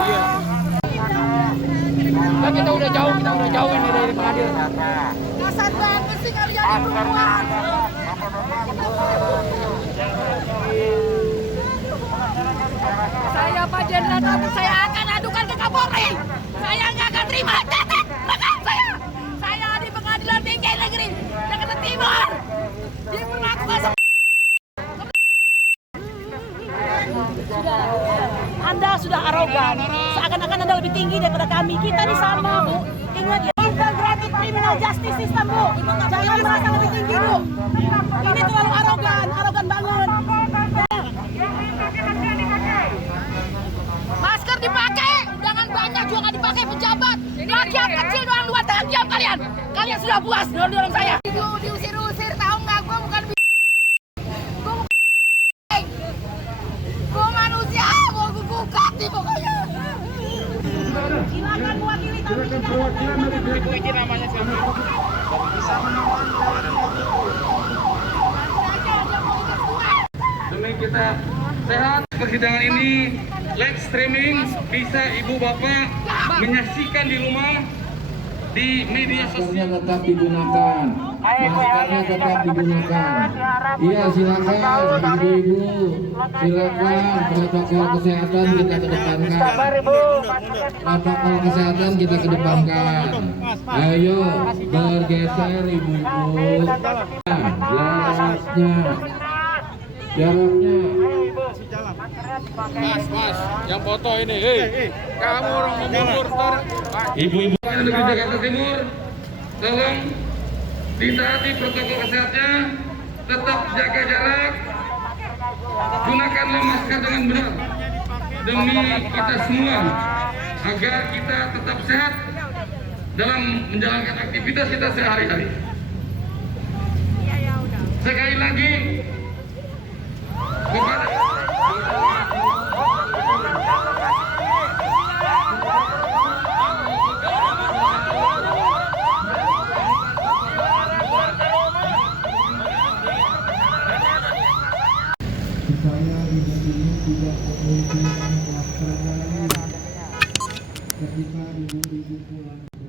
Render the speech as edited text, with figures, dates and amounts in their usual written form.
Iya. Nah, kita udah jauh ini dari pengadilan. Kasar banget sih kalian perempuan. Saya Pak Jenderal Kabur, saya akan adukan ke Kapolri. Saya nggak akan terima catat rekam saya. Saya di Pengadilan Tinggi Negeri Jakarta Timur diperlakukan Anda sudah arogan, seakan-akan Anda lebih tinggi daripada kami. Kita ini sama, Bu. Ingat ya, integratif criminal justice system, Bu. Jangan merasa lebih tinggi, Bu. Ini terlalu arogan banget. Masker dipakai, undangan banyak juga nggak dipakai pejabat. Rakyat kecil doang 2 tahun diam kalian. Kalian sudah puas dorong saya. Diusir-usir, tahu nggak? Gue bukan gue manusia, mau gue gugat nih pokoknya. Silakan mewakili tapi Ibu izin namanya siapa? Demi kita sehat, persidangan ini live streaming, bisa ibu bapak menyaksikan di rumah, di media sosial. Tetap digunakan, maskernya tetap digunakan. Iya, silakan ibu-ibu, silakan protokol kesehatan kita kedepankan. Protokol kesehatan kita kedepankan. Ayo bergeser ibu-ibu. Jaraknya. Mas, yang foto ini, kamu orang mundur, Ibu-ibu negeri Jakarta Timur, tolong ditaati protokol kesehatannya, tetap jaga jarak, gunakanlah masker dengan benar demi kita semua agar kita tetap sehat dalam menjalankan aktivitas kita sehari-hari. Sekali lagi kepada saya ini tidak memungkinkan pelaksanaan ketika ibu-ibu pulang.